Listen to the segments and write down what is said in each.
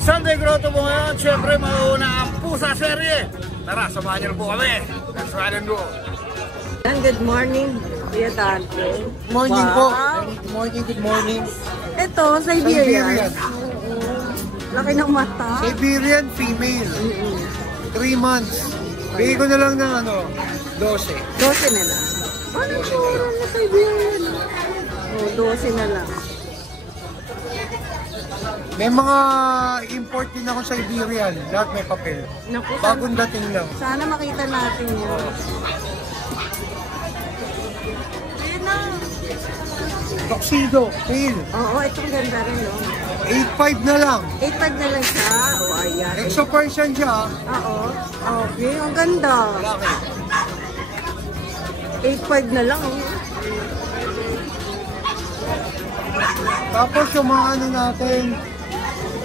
Sunday Grotto po ngayon. Siyempre, mauna ang pusa serye. Tara, samahan niyo po kami. Let's ride and go. Good morning, Kuya Dante. Morning po. Good morning. Ito, Siberian. Laki ng mata. Siberian female. 3 months. Bigay ko na lang ng 12. 12 na lang. Ano po na Siberian? 12 na lang. May mga import din ako sa Siberian. Lahat may papel. Naku, Bagong dating lang. sana makita natin yun. Ayan na. Tuxedo, tail. Oo, itong ganda rin, no? 8.5 na lang. 8.5 na lang siya. O, ayan. Exo Persian siya. Oo. Okay, ang ganda. Malaki. 8.5 na lang, oh. Tapos yung mga natin,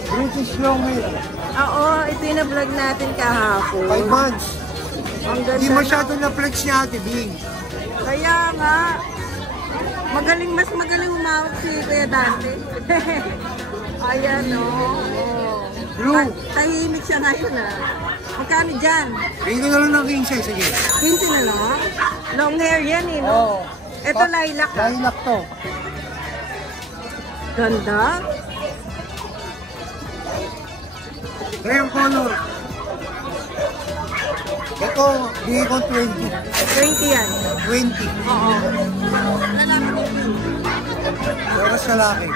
British Longhair. Oo, ito yung na-vlog natin kahapon. 5 months. Ang ganda. Hindi masyado na-flex niya Ate Bing. Kaya nga, mas magaling umawak si Kuya Dante. Ayan, o. Blue. Tahimik siya ngayon, ah. Magkano dyan? Bigyan ko na lang ng 15, sige. 15 na lang? Long hair yan, eh, no? Oo. Ito, lilac, ah. Lilac to. Ganda. Graham color. Ito, bigyan ko 20. 20 yan. 20. Oo. Pero sa laki.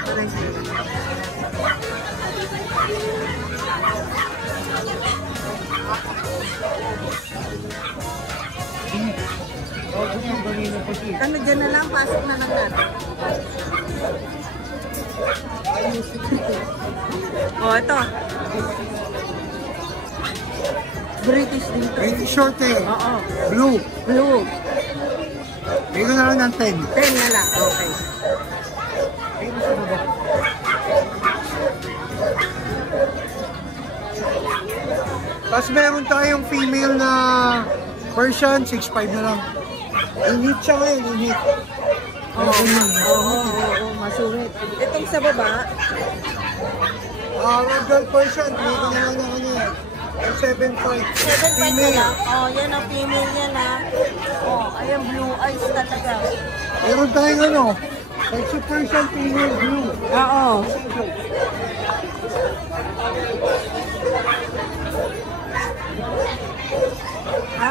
Ano dyan na lang, pasok na lang natin. Oh, ito. British dito. British short hair. Oo. Blue. Blue. Bigyan ko na lang ng 10. 10 na lang. Okay. Tapos meron tayong female na Persian, 6'5 na lang. Inhit siya ngayon, inhit. Oo, masulit. Itong sa baba, Ragdoll Persian, bigyan ko na lang ng 7'5. 7.5 na lang. Oh, yan ang female yan, ha. Oh, ayan, blue eyes talaga. Meron tayong Exo Persian female blue. Oo.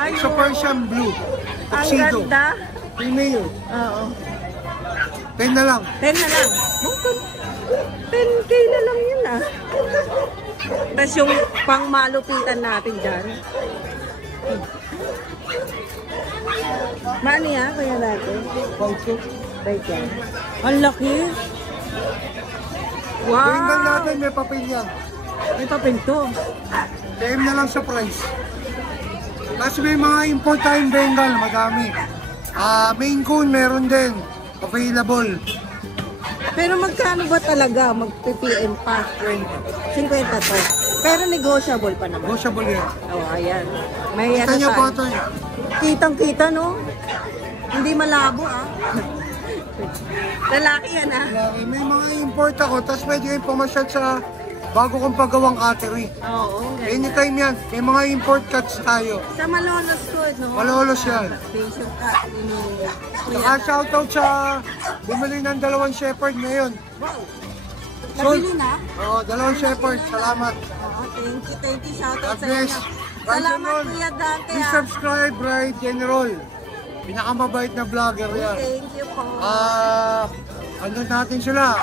Exo Persian blue. Ang Tuxedo. ganda. Female. Oo. 10 na lang. 10 na lang. 10K na lang yun, ah. Tapos yung pangmalupitan natin dyan. Maano yan, kuya natin? Right yan. Ang laki. Wow. Bengal natin, may papel yan. May papel to. 10 na lang sa price. Tapos may mga import tayong Bengal, madami. Maine Coon, meron din. Available. Pero magkano ba talaga mag-PPM pa? 50 to. Pero negotiable pa naman. Negotiable yan. Oh, ayan. May Kita niyo tayo. pattern. Kitang-kita, no? Hindi malabo, ah. Lalaki yan, ah. May mga import ako, tapos pwede kayong pumasyal sa bago kong paggawang cattery. Oo, okay. Anytime yan. May mga import cuts tayo. Sa Malolos ko, no? Malolos yan. Facial cut. Saka shoutout sa bumili ng 2 shepherd ngayon. Wow. Nabili na? Oo, 2 shepherd. Salamat. Oo, thank you. Shoutout God sa bless. inyo. Salamat, Kuya Dante, Please ah. subscribe, Ride General. Pinakamabait na vlogger yan. Thank you po. Ano natin sila,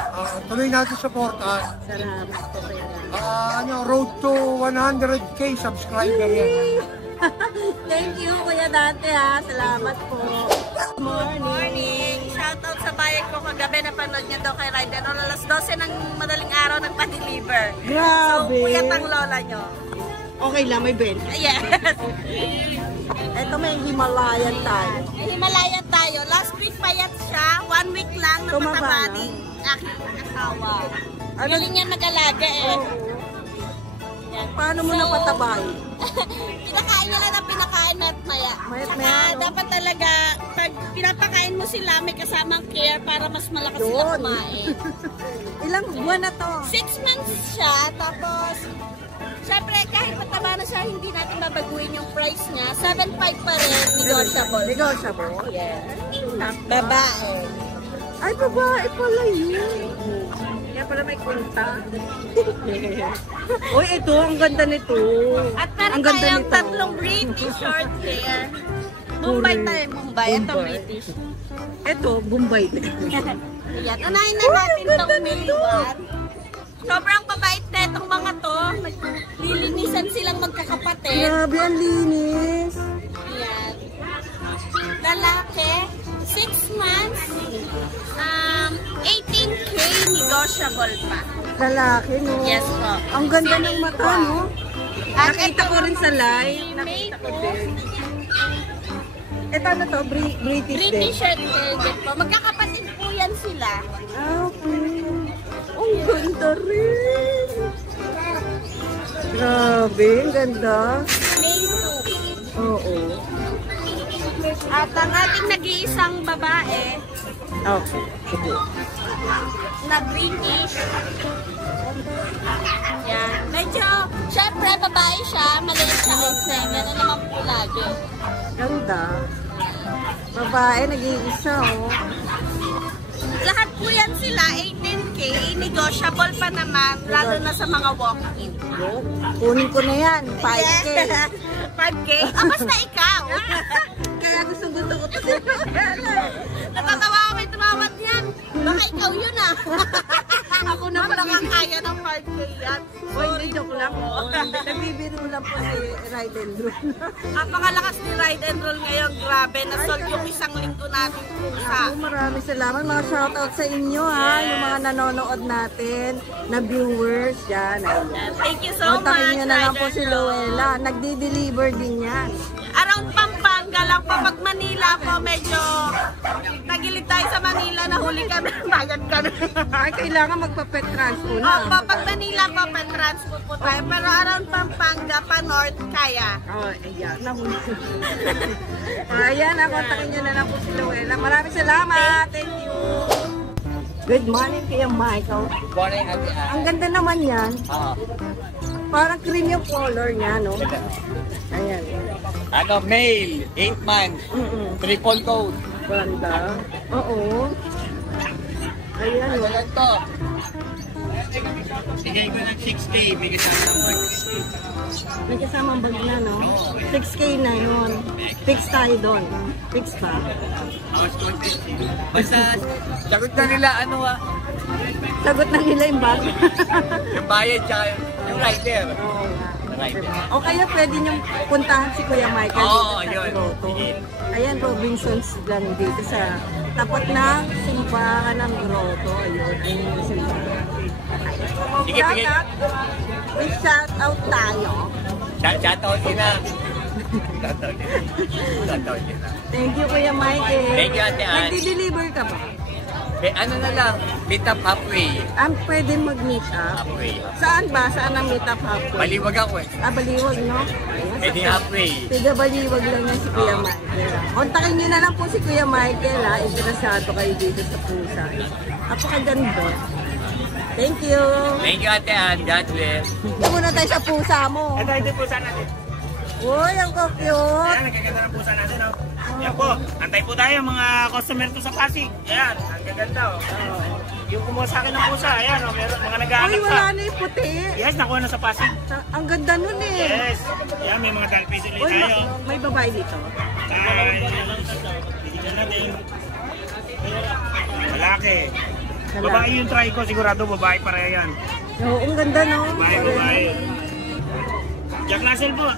tuloy natin supportan. Salamat po, Kuya Dante. Road to 100k subscriber yan. Thank you, Kuya Dante, ha. Salamat po. Good morning! Shoutout sa bayan ko kagabi, napanood niya daw kay Ryder. Alas 12 ng madaling araw nagpa-deliver. Grabe. So, puyat ang lola nyo. Okay lang, may belt. Yes! Ito may Himalayan tayo. Himalayan tayo. Last week payat siya. 1 week lang na Tumaba matabading aking asawa. Ano? Galing niya nag-alaga eh. Yan. Paano mo So, napatabahin? Pinakain nila ng pinakain at maya. Mayat-maya, Saka no? dapat talaga, pag pinapakain mo sila, may kasamang care para mas malakas sila Yun. kumain. Ilang buwan na to? 6 months siya, tapos, syempre kahit mataba na siya, hindi natin babaguhin yung price niya. 7.5 pa rin, negotiable. Negotiable? Yes. Babae. Ay, babae pala yun. Kaya pala may kunta. Uy, ito, ang ganda nito. At meron Ang ganda tayong nito. tatlong British short hair. Mumbai tayo, Mumbai. Ito Mumbai. British. Ito, Bombay din. Ayan, unahin na natin itong male one. Sobrang babait na itong mga to. Lilinisan silang magkakapatid. Grabe, ang linis. Ayan. Lalaki, 6 months, 18K, negotiable pa. Lalaki, no? Yes po. Ang ganda ng mata, no? At Nakita ito ko rin sa live. si Nakita ko May din. Ito ano to? British din. British shirt din po. Magkakapatid po yan sila. Ah, okay. Ang ganda rin. Grabe, ang ganda. May 2. Oo. At ang ating nag-iisang babae Okay. Sige. na British. Yan. Medyo, syempre babae siya, maliit siya kasi. Gano'n naman po lagi. Ganda. Babae, nag-iisa, oh. Lahat po yan sila, 18K, negotiable pa naman, lalo na sa mga walk-in. Kunin ko na yan. 5K. 5K? Ah, basta ikaw. Kaya gusto ko to. Natatawa ako may tumawad yan. Baka ikaw yun ah. Ako na pala kaya ng 5K yan. Sorry, joke lang. Nagbibiro lang po si Ride and Roll. Napakalakas ni Ride and Roll ngayon. Grabe, nasold yung isang linggo natin pusa. Maraming salamat. Mga shoutout sa inyo, ha. Yung mga nanonood natin, na viewers. Yan. Ayan. Thank you so much. Kontakin nyo na lang po Ride si and Roll. Luella. Nagdi-deliver din yan. Around Pampanga lang po. Pag Manila po, medyo nagilid tayo sa Manila, nahuli kami, bayad kami. Ay, kailangan magpa-pet transpo na. Opo, pag Manila po, pa-transport po tayo. Pero around Pampanga, pa-north, kaya. Oh, ayan. Nahuli. Ayan, kontakin nyo na lang po si Luella. Maraming salamat. Thank you. Good morning, Kuya Michael. Good morning, Ate Ann. Ang ganda naman yan. Oo. Parang cream yung color niya, no? Ayan. Ano, male, 8 months, triple coat. Ganda. Oo. Ayan, Ano no? lang to? Bigay ko ng 6K, bigay sa akin. May kasamang bag na, no? 6K na yun. Fix tayo doon. Fix pa. House content. Basta, sagot na nila, ano Sagot na nila yung bag. yung bayad tsaka yung rider. Oo nga. Rider. O kaya pwede niyong puntahan si Kuya Michael Oo, dito sa yun. Grotto. Sige. Ayan, Robinsons lang dito sa tapat ng simbahan ng Grotto. Ayun, yun yung simbahan. Sige, sige. May shout out tayo. Shoutout din na. Shoutout din na. Shoutout din na. Thank you, Kuya Michael. Thank you, Ate Ann. Nagdi-deliver ka ba? Ano na lang, meet up halfway. Pwede mag-meet up? Halfway. Saan ba? Saan ang meet up halfway? Baliwag ako eh. Baliwag, no? Pwede halfway. Tiga Baliwag lang yan si Kuya Oo. Michael. Kontakin nyo na lang po si Kuya Michael, ha? Interesado kayo dito sa pusa. Napakaganda. Thank you. Thank you, Ate Ann. God bless. Ito muna tayo sa pusa mo. Ito, ito yung pusa natin. Uy, ang cute. Ayan, nagaganda ng pusa natin, oh. Yan po, antay po tayo mga customer to sa Pasig. Ayan, ang gaganda, oh. Yung kumuha sa akin ng pusa, ayan, oh, meron mga Uy, nag-aanap pa. wala na yung puti. Yes, nakuha na sa Pasig. Ang ganda nun eh. Yes. Ayan, may mga dog piece ulit Uy, tayo. may babae dito. Bibigyan natin. Malaki. Babae yung try ko, sigurado babae pareha yan. Oo, ang ganda, no? Babae. Jack Russell po.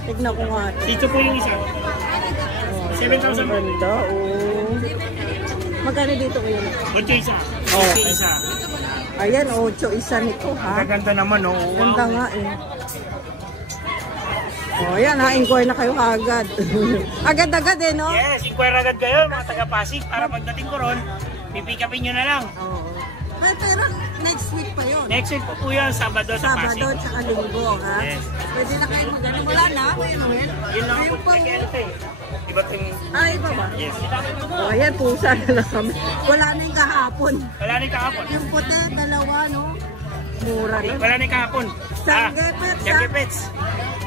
Tignan ko nga. Dito po yung isa. 7,000 Ang po. ganda, oh. Magkano dito kuya? 8 isa. Oh. 8 isa. Ayan, 8 isa nito, ha? Gaganda naman, oh. Ganda nga, eh. Oh, ayan, ha? Inquire na kayo agad. Agad-agad, eh, no? Yes, inquire agad kayo mga taga-Pasig para pagdating ko ron, pipikapin nyo na lang. Oo. Ay, pero next week pa yun. Next week po yan, Sabado sa Pasig. Sabado tsaka Linggo, ha? Yes. Pwede na kayo magano. Wala na, Noel. Yun lang Ayun po. pa. Iba ting... Ah, iba ba? Yes. Oh, ayan, pusa na lang kami. Wala na yung kahapon. Wala rin kahapon. Yung puti, dalawa, no? Mura na. Wala rin kahapon. Sanggepets, Sanggepets.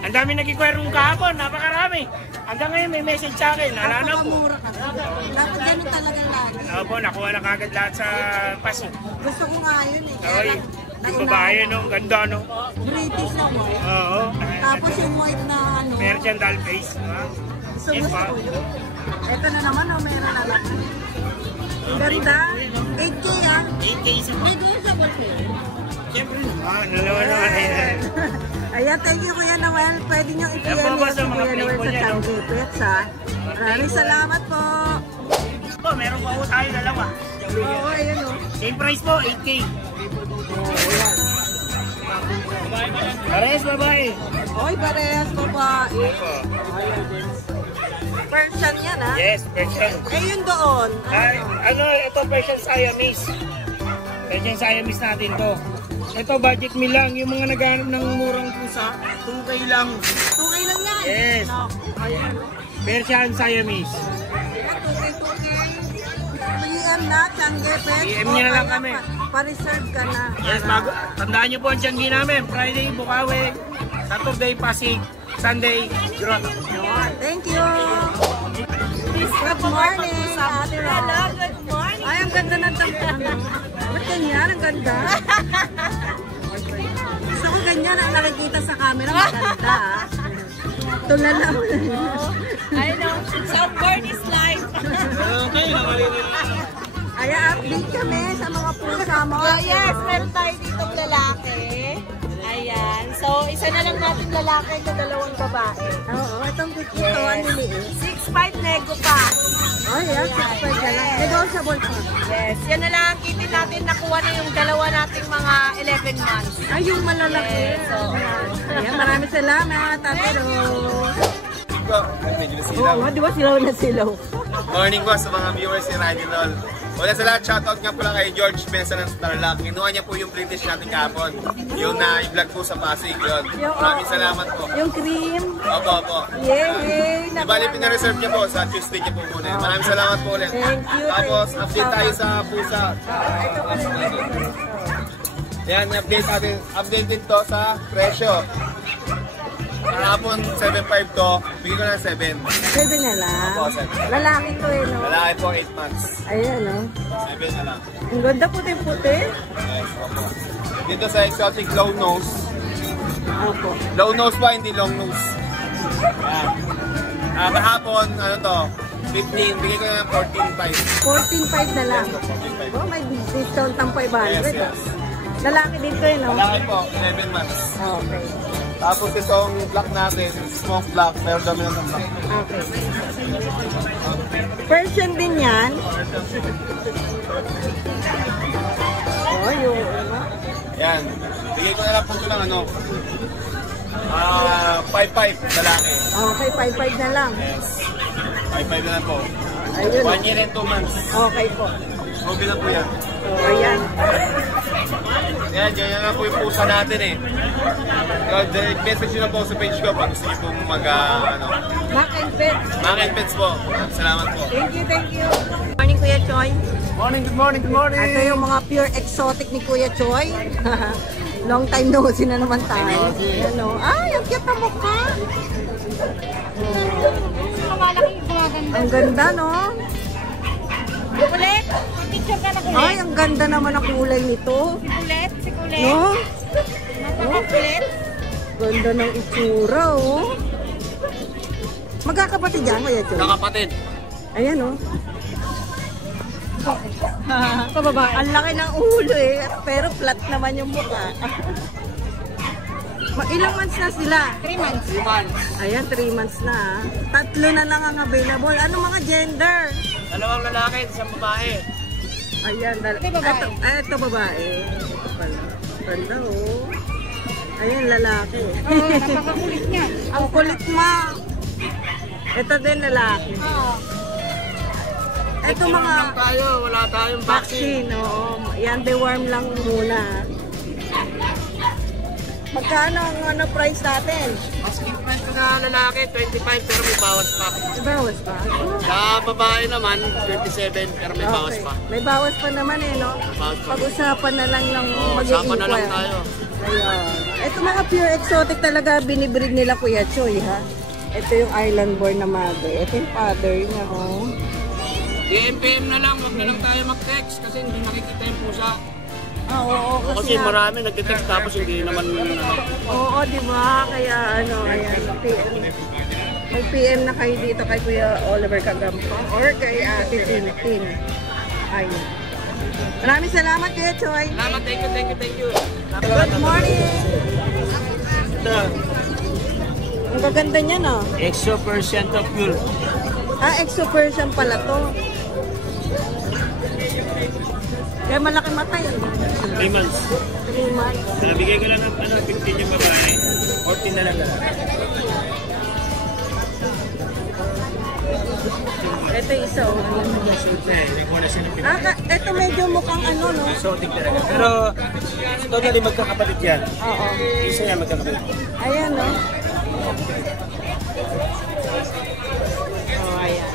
Ang dami nagkikwerong kahapon, napakarami. Hanggang ngayon may message sa akin. Wala na po. Mura ka. Dapat ganun talaga lagi. Opo, nakuha na kagad lahat sa Pasig. Gusto ko nga yun eh. Ay, yung babae, no? Ganda, no? British na mo. Oo. Tapos yung white na ano. Merchandise face. Gusto Yes, gusto pa. ko yun. Ito na naman, oh, meron na lang. Ang ganda. 8K ah. 8K isa pa. May doon sa bote. Siyempre. Nalawa naman. Ayan, thank you Kuya Noel. Pwede nyo i-PM Yan po ba yan sa si mga Kuya Noel playboy sa niya, no? Sanggipets ha. Maraming salamat po. Po, meron pa po tayo dalawa. Oo, ayun o. Same price po, 8K. Ayan. Parehas babae. Oy, parehas babae. Persian yan ha? Yes, Persian. Eh, yun doon. Ay, ano, ito Persian Siamese. Persian Siamese natin to. Ito, budget meal lang. Yung mga naghahanap ng murang pusa, 2K lang. Okay lang yan. Yes. No. Ayan. Persian Siamese. PM na, Sanggipets. PM niya na lang kami. Pa-reserve ka na. Yes, tandaan niyo po ang Tianggi namin. Friday, Bukawi. Saturday, Pasig. Sunday, Grotto. Thank you. Good morning, Ate Ron. Good morning. Ay, ang ganda ng tampan. Ba't ganyan? Ang ganda. Gusto ko ganyan ang nakikita sa camera. Maganda. Tulala mo. I know. Soundboard is live. Kaya update kami sa mga pusa mo. Yes, meron tayo ditong lalaki. Ayan. So, isa na lang natin lalaki at dalawang babae. Oo, itong ito, ang liliit. 6'5" nego pa. Oh, yeah, 6'5 na lang. Negotiable pa. Yes. Yan na lang ang kitin natin. Nakuha na yung dalawa nating mga 11 months. Ay, yung malalaki. Yes, so, Ayan, maraming salamat, Ate Ron. Medyo nasilaw. Oo, di ba silaw na silaw? Morning ko sa mga viewers ni Rydinol. Una sa lahat, shoutout nga po lang kay George Benson ng Starlock. Kinuha niya po yung British natin kahapon. Yung na-vlog po sa Pasig yun. Maraming salamat po. Yung cream. Opo, opo. Yay! Di bali, pinareserve niya po sa Tuesday niya po muna. Maraming salamat po ulit. Thank you. Tapos, update tayo sa pusa. Yan, updated to sa presyo. Kahapon 7.5 to, bigyan ko na 7. Pwede na lang. Opo, 7. Lalaki to eh, no? Lalaki po 8 months. Ayan, no? 7 na lang. Ang ganda puti-puti. Yes, opo. Dito sa exotic low nose. Opo. Low nose pa, hindi long nose. Yan. Kahapon, ano to, 15, bigay ko na ng 14.5. 14.5 na lang. 14.5. Oh, may discount ng 500. Yes, yes. Lalaki din to eh, no? Lalaki po, 11 months. Okay. Tapos itong black natin, smoke black, pero dominant ng black. Okay. Persian din yan. Oh, yung... Yan. Bigay ko na lang po ito ng ano, 5.5 lalaki. Okay, 5.5 na lang. Yes. 5.5 na lang po. Ayun. 1 year and 2 months. Okay po. Okay na po yan. Oh, ayan. Yan, yan na po yung pusa natin eh. Direct message nyo na po sa page ko pag gusto nyo pong Mac and Pet. Mac and Pets po. Salamat po. Thank you, thank you. Morning, Kuya Choy. Morning, good morning, good morning. Ito yung mga pure exotic ni Kuya Choy. Long time no see na naman tayo. Ano? Ay, ang cute na mukha. Ang ganda, no? Kulit. Picture ka na kulit. Ay, ang ganda naman ang kulay nito. Kulit. Si kulit. No? Napaka-kulit. Ganda ng itsura, oh. Magkakapatid yan, Kuya Choy? Nakapatid. Ayan, oh. Pababa. Ang laki ng ulo eh. Pero flat naman yung mukha. Ilang months na sila? 3 months. 3 months. Ayan, 3 months na. 3 na lang ang available. Ano mga gender? Dalawang lalaki, isang babae. Ayan, ito babae. Ito pala. Ganda, oh. Ayan, lalaki. Napaka-kulit niya. Ang kulit ma. Ito din lalaki. Oo. Ito mga lang tayo, wala tayong vaccine. vaccine, oo. Yan, deworm lang muna. Magkano ang price natin? Asking price ko na lalaki, 25 pero may bawas pa. May bawas pa? Sa babae naman, 27 pero may bawas pa. May bawas pa naman eh, no? Bawas pa. Pag-usapan na lang ng Usapan na lang mag-i-inquire. tayo. Ayan. Ito mga pure exotic talaga binibreed nila Kuya Choy, ha? Ito yung island born na mother. Ito yung father niya, oh. PM na lang, wag na lang tayo mag-text kasi hindi nakikita yung pusa. Ah, oo, Kasi nga- marami nagte-text tapos hindi naman Oo, di ba? Kaya ano, ayan, PM. May PM na kayo dito kay Kuya Oliver Cagampo or kay Ate Tintin. Ayun. Maraming salamat Kuya Choy. Salamat, thank you. Good morning! Ang gaganda niya, no? Extra percent of fuel. Ah, exo Persian pala to. Kaya malaki mata eh. 3 months. 3 months. Nabigay ko lang ng 15 yung babae. 14 na lang lalaki. Ito yung isa, oh. Wala siya ng Ito medyo mukhang ano, no? exotic talaga. Pero totally magkakapatid yan. Oo. Isa yan magkakapatid. Ayan, no? Oh, ayan.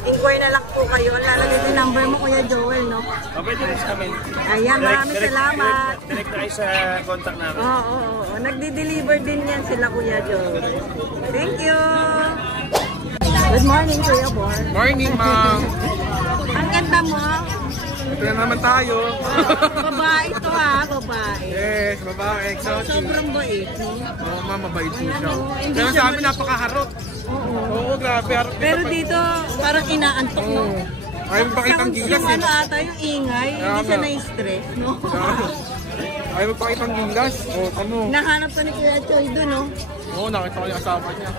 Inquire na lang po kayo. Lalagay yung number mo, Kuya Joel, no? Pwede rin sa amin. Ayan, maraming salamat. Direct na kayo sa contact namin. Oo. Nagdi-deliver din yan sila, Kuya Joel. Thank you! Good morning, Kuya Bor. Morning, ma'am. Ang ganda mo. Ito na naman tayo. Babae to ha, babae. Yes, babae, exotic. Sobrang bait. No? Oo, ma'am, mabait po siya. Hindi Pero siya sa amin, napakaharot. Oo. Oo, grabe, harot. Pero dito, parang inaantok, no? Ayaw magpakitang gilas, Yung eh. ano ata, yung ingay, hindi siya Tama. na-stress, no? Ayaw magpakitang gilas. Oo, ano. Nahanap ko ni Kuya Choy doon, no? Oo, nakita ko yung asawa niya.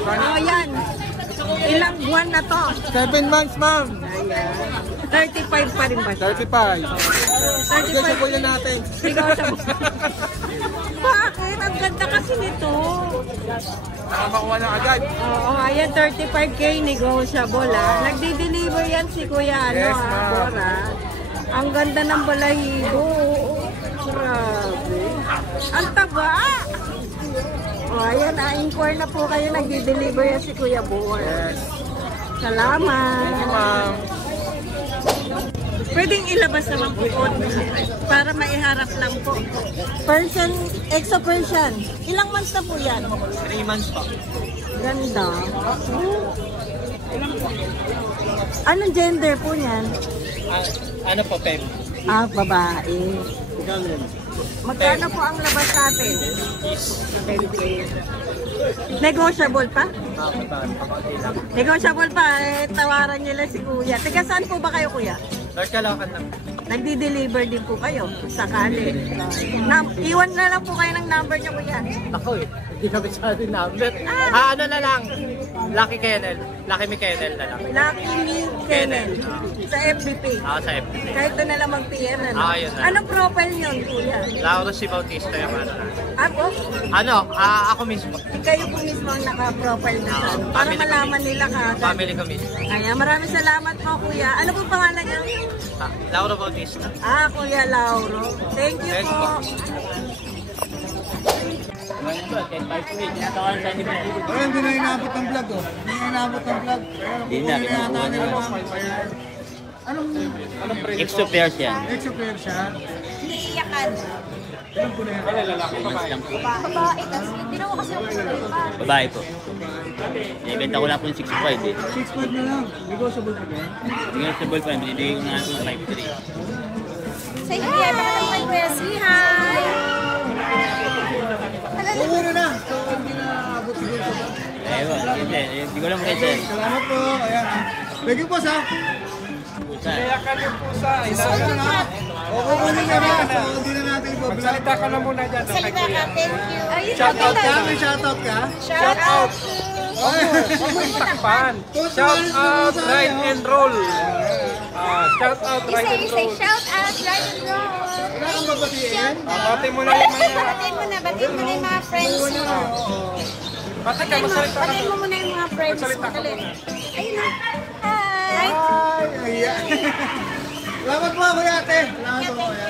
Oh, yan. Ilang buwan na to? 7 months, ma'am. Ayan. 35 pa rin ba siya? 35. Sige, 35. sabuyan natin. Sigaw siya. Bakit? Ang ganda kasi nito. Makuha na agad. Oo, ayan, 35K negotiable, ha? Nagdi-deliver yan si Kuya, ano, Yes, ha, ma'am. Bora. Ang ganda ng balahibo. Grabe. Ang taba. O, ayan, inquire na po kayo. Nagdi-deliver yan si Kuya Bor. Yes. Salamat. Ma'am. Pwedeng ilabas naman po po para maiharap lang po. Persian, exo Persian. Ilang months na po yan? 3 months pa. Ganda. Anong gender po niyan? Ano po, Pep? Ah, babae. Magkano po ang labas natin? 10K. Negotiable pa? Negotiable pa. Eh, tawaran niyo lang si Kuya. Tiga saan po ba kayo, Kuya? Lord Kalakan lang. Nagdi-deliver din po kayo sakali. Iwan na lang po kayo ng number niyo, Kuya. Ako hindi kami sa ating number. Ano na lang? Lucky Kennel. Lucky Me Kennel na lang. Lucky Me Kennel. Sa FBP. Sa FB. Kahit doon na lang mag-PM. Ano? Yun na. Anong profile niyo, Kuya? Lauro si Bautista yung ano na. Ako? Ako mismo. Kayo po mismo ang naka-profile na siya. Para family malaman nila ka. Family ko mismo. Kaya maraming salamat po, Kuya. Ano po pangalan niyo? Lauro Bautista. Kuya Lauro. Thank you Thanks po. po. Pero hindi na inabot ng vlog, oh. Hindi na inabot ng vlog. Hindi na inabot. Anong presyo? Extra pairs yan. Extra player siya. Iniiyakan. Ilan po na yan? Babae kasi. Tinawa kasi ako sa iba. Babae po. Ibenta ko lang po yung 65 eh. 6.5 na lang. Negotiable pa yan. Tingnan sa ball pa, binibigay ko nga ito 5.3. Say hi, baka naman kay Kuya. Say hi! Pumuro na. So, hindi na abot siguro sa vlog. Ewan, hindi ko lang kayo Salamat po. Ayan. Thank you po, sa. pusa. Okay mo na naman. So, hindi na natin i-vlog. Salita ka na muna dyan. Salita ka, thank you. Ayun, Shoutout ka? May shoutout ka? Shout out! Takpan. Shout out, ride and roll. Shout out, ride and Say roll. shout out, ride and roll. Wala kang babatiin? Bati mo na yung mga Batiin mo na yung mga friends mo. Bakit ka? Magsalita ka. Patayin mo muna yung mga friends. Magsalita ka Dali. muna. Ayun na. Hi! Ay, ayan. Salamat po, kuya ate. Salamat po, kuya.